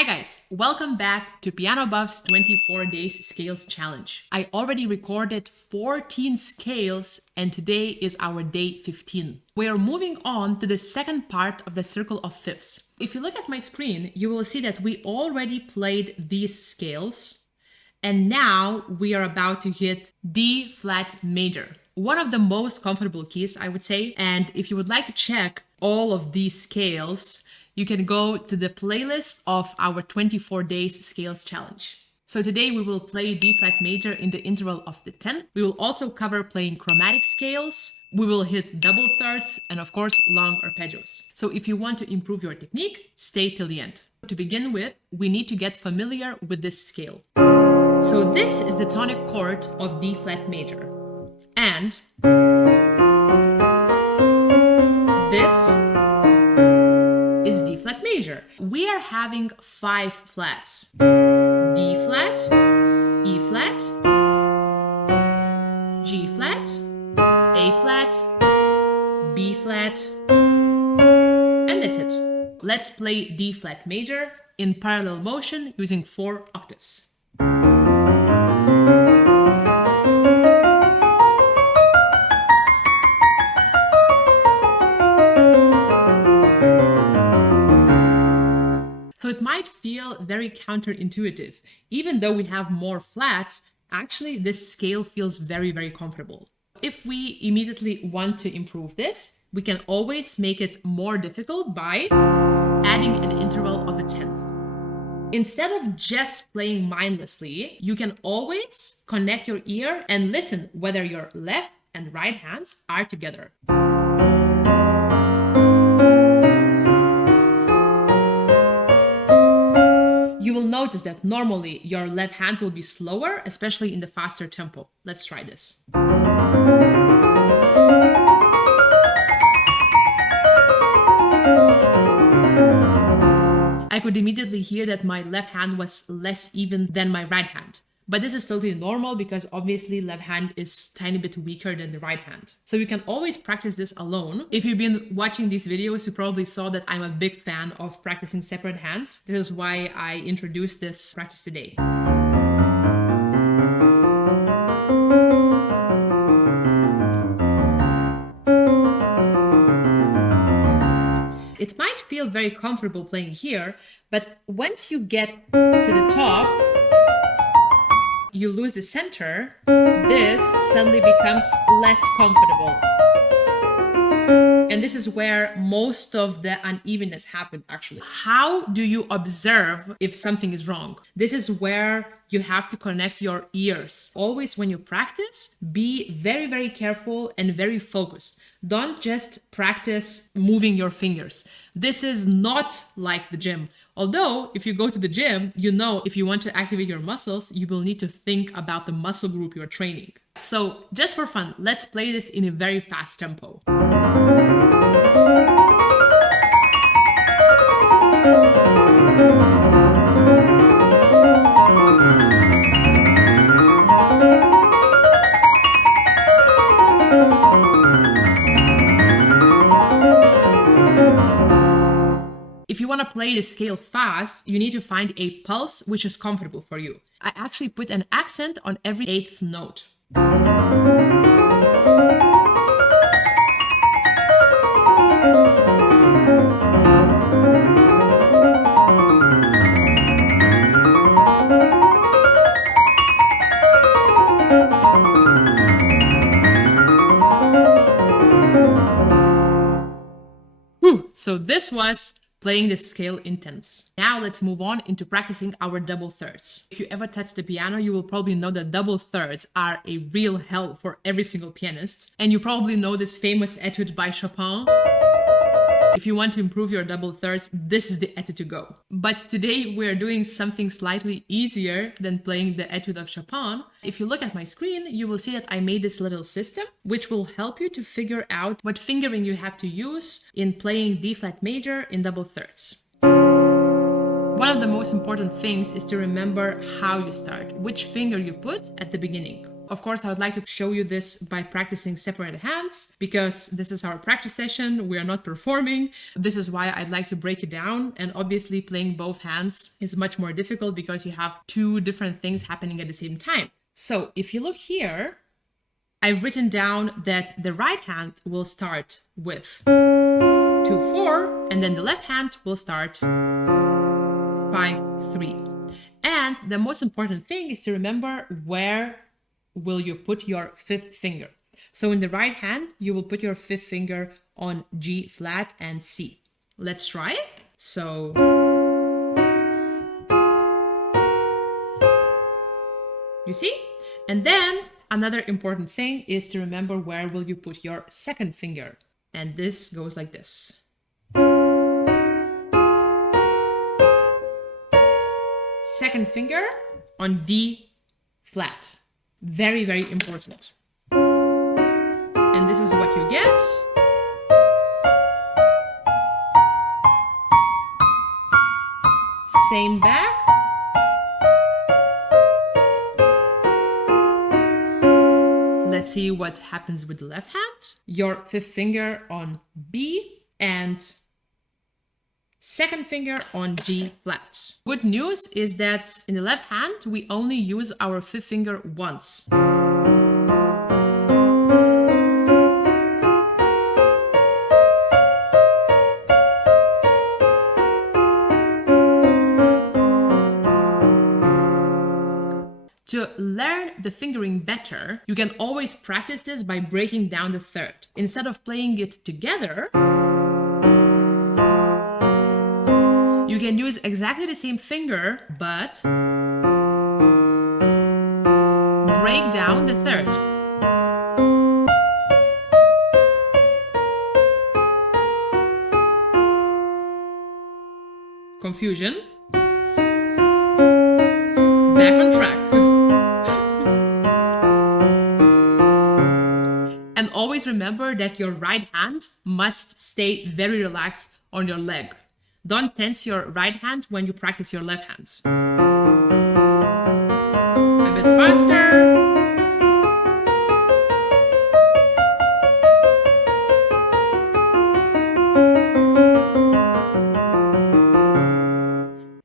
Hi guys, welcome back to PianoBuffs 24 Days Scales Challenge. I already recorded 14 scales and today is our day 15. We are moving on to the second part of the circle of fifths. If you look at my screen, you will see that we already played these scales and now we are about to hit D flat major. One of the most comfortable keys, I would say. And if you would like to check all of these scales, you can go to the playlist of our 24 Days Scales Challenge. So today we will play D flat major in the interval of the 10th. We will also cover playing chromatic scales. We will hit double thirds and of course long arpeggios. So if you want to improve your technique, stay till the end. To begin with, we need to get familiar with this scale. So this is the tonic chord of D flat major. And this is D flat major. We are having 5 flats. D flat, E flat, G flat, A flat, B flat, and that's it. Let's play D flat major in parallel motion using 4 octaves. So it might feel very counterintuitive. Even though we have more flats, actually this scale feels very, very comfortable. If we immediately want to improve this, we can always make it more difficult by adding an interval of a 10th. Instead of just playing mindlessly, you can always connect your ear and listen whether your left and right hands are together. You will notice that normally your left hand will be slower, especially in the faster tempo. Let's try this. I could immediately hear that my left hand was less even than my right hand. But this is totally normal because obviously left hand is a tiny bit weaker than the right hand. So you can always practice this alone. If you've been watching these videos, you probably saw that I'm a big fan of practicing separate hands. This is why I introduced this practice today. It might feel very comfortable playing here, but once you get to the top, you lose the center, this suddenly becomes less comfortable. And this is where most of the unevenness happens, actually. How do you observe if something is wrong? This is where you have to connect your ears. Always when you practice, be very, very careful and very focused. Don't just practice moving your fingers. This is not like the gym. Although, if you go to the gym, you know if you want to activate your muscles, you will need to think about the muscle group you're training. So, just for fun, let's play this in a very fast tempo. If you want to play the scale fast, you need to find a pulse which is comfortable for you. I actually put an accent on every 8th note. So this was playing the scale in tenths. Now let's move on into practicing our double thirds. If you ever touch the piano, you will probably know that double thirds are a real hell for every single pianist. And you probably know this famous etude by Chopin. If you want to improve your double thirds, this is the etude to go. But today we're doing something slightly easier than playing the etude of Chopin. If you look at my screen, you will see that I made this little system, which will help you to figure out what fingering you have to use in playing D flat major in double thirds. One of the most important things is to remember how you start, which finger you put at the beginning. Of course, I would like to show you this by practicing separate hands, because this is our practice session. We are not performing. This is why I'd like to break it down. And obviously playing both hands is much more difficult because you have two different things happening at the same time. So if you look here, I've written down that the right hand will start with 2-4, and then the left hand will start 5-3. And the most important thing is to remember where will you put your fifth finger. So in the right hand, you will put your fifth finger on G flat and C. Let's try it. So you see? And then another important thing is to remember where will you put your second finger. And this goes like this. Second finger on D flat. Very, very important. And this is what you get. Same back. Let's see what happens with the left hand. Your fifth finger on B and second finger on G flat. Good news is that in the left hand, we only use our fifth finger once. To learn the fingering better, you can always practice this by breaking down the third. Instead of playing it together, you can use exactly the same finger, but break down the third. Confusion? Back on track. And always remember that your right hand must stay very relaxed on your leg. Don't tense your right hand when you practice your left hand. A bit faster.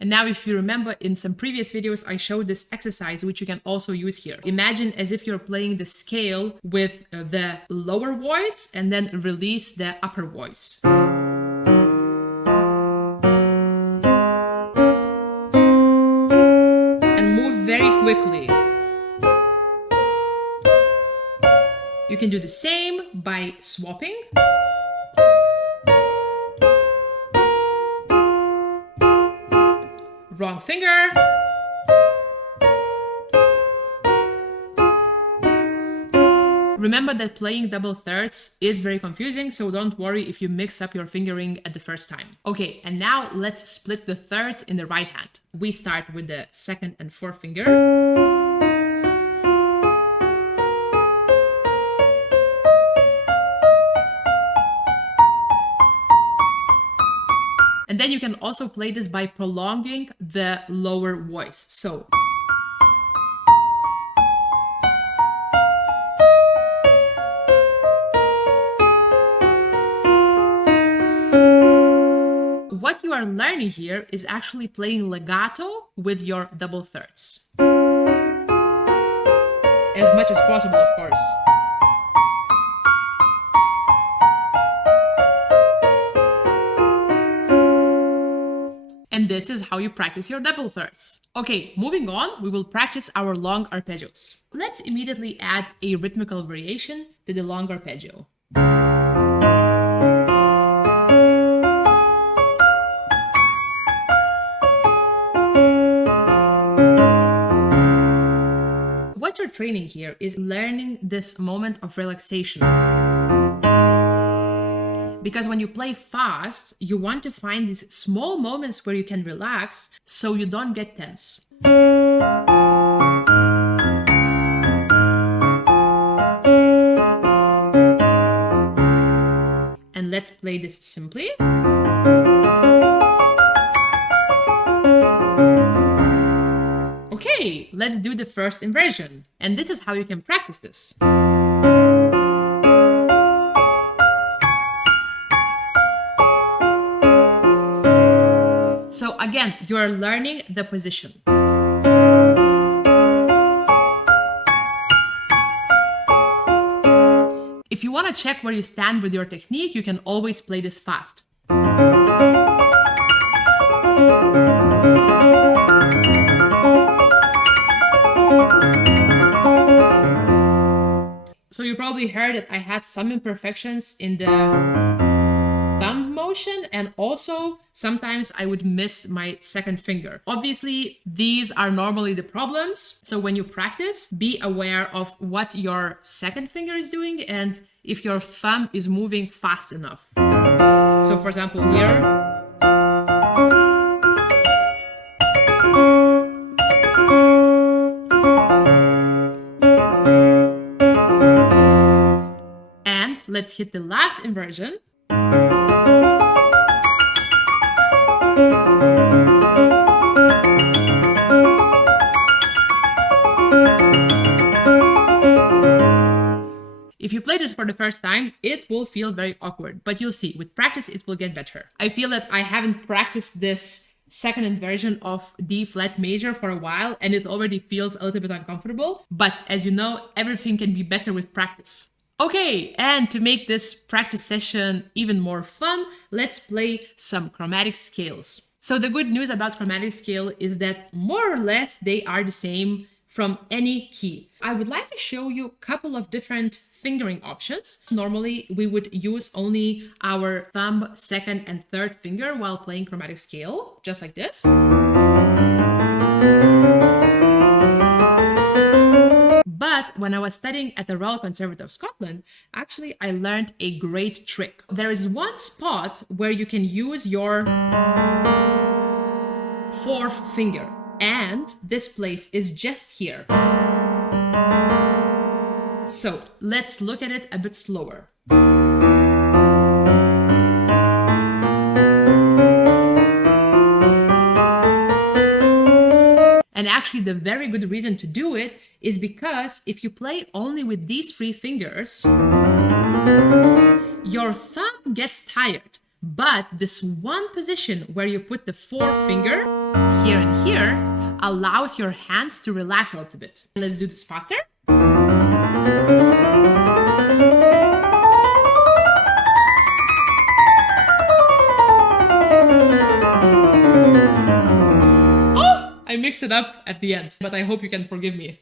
And now if you remember, in some previous videos, I showed this exercise, which you can also use here. Imagine as if you're playing the scale with the lower voice and then release the upper voice. And move very quickly. You can do the same by swapping. Wrong finger. Remember that playing double thirds is very confusing, so don't worry if you mix up your fingering at the first time. Okay, and now let's split the thirds in the right hand. We start with the second and fourth finger. And then you can also play this by prolonging the lower voice. So. What you are learning here is actually playing legato with your double thirds. As much as possible, of course. And this is how you practice your double thirds. Okay, moving on, we will practice our long arpeggios. Let's immediately add a rhythmical variation to the long arpeggio. What you're training here is learning this moment of relaxation. Because when you play fast, you want to find these small moments where you can relax so you don't get tense. And let's play this simply. Okay, Okay, let's do the first inversion. And this is how you can practice this. So again, you're learning the position. If you want to check where you stand with your technique, you can always play this fast. So you probably heard that I had some imperfections in the thumb motion, and also sometimes I would miss my second finger. Obviously, these are normally the problems. So when you practice, be aware of what your second finger is doing and if your thumb is moving fast enough. So for example, here. And let's hit the last inversion. If you play this for the first time, it will feel very awkward, but you'll see, with practice, it will get better. I feel that I haven't practiced this second inversion of D flat major for a while, and it already feels a little bit uncomfortable, but as you know, everything can be better with practice. Okay, and to make this practice session even more fun, let's play some chromatic scales. So the good news about chromatic scale is that more or less they are the same from any key. I would like to show you a couple of different fingering options. Normally, we would use only our thumb, second, and third finger while playing chromatic scale, just like this. But when I was studying at the Royal Conservatoire of Scotland, actually I learned a great trick. There is one spot where you can use your fourth finger, and this place is just here. So let's look at it a bit slower. And actually the very good reason to do it is because if you play only with these three fingers, your thumb gets tired. But this one position where you put the fourth finger, here and here, allows your hands to relax a little bit. Let's do this faster. I mixed it up at the end, but I hope you can forgive me.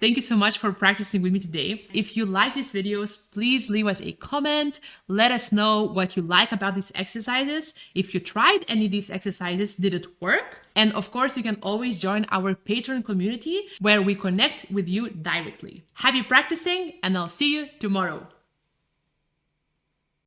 Thank you so much for practicing with me today. If you like these videos, please leave us a comment. Let us know what you like about these exercises. If you tried any of these exercises, did it work? And of course, you can always join our Patreon community where we connect with you directly. Happy practicing, and I'll see you tomorrow.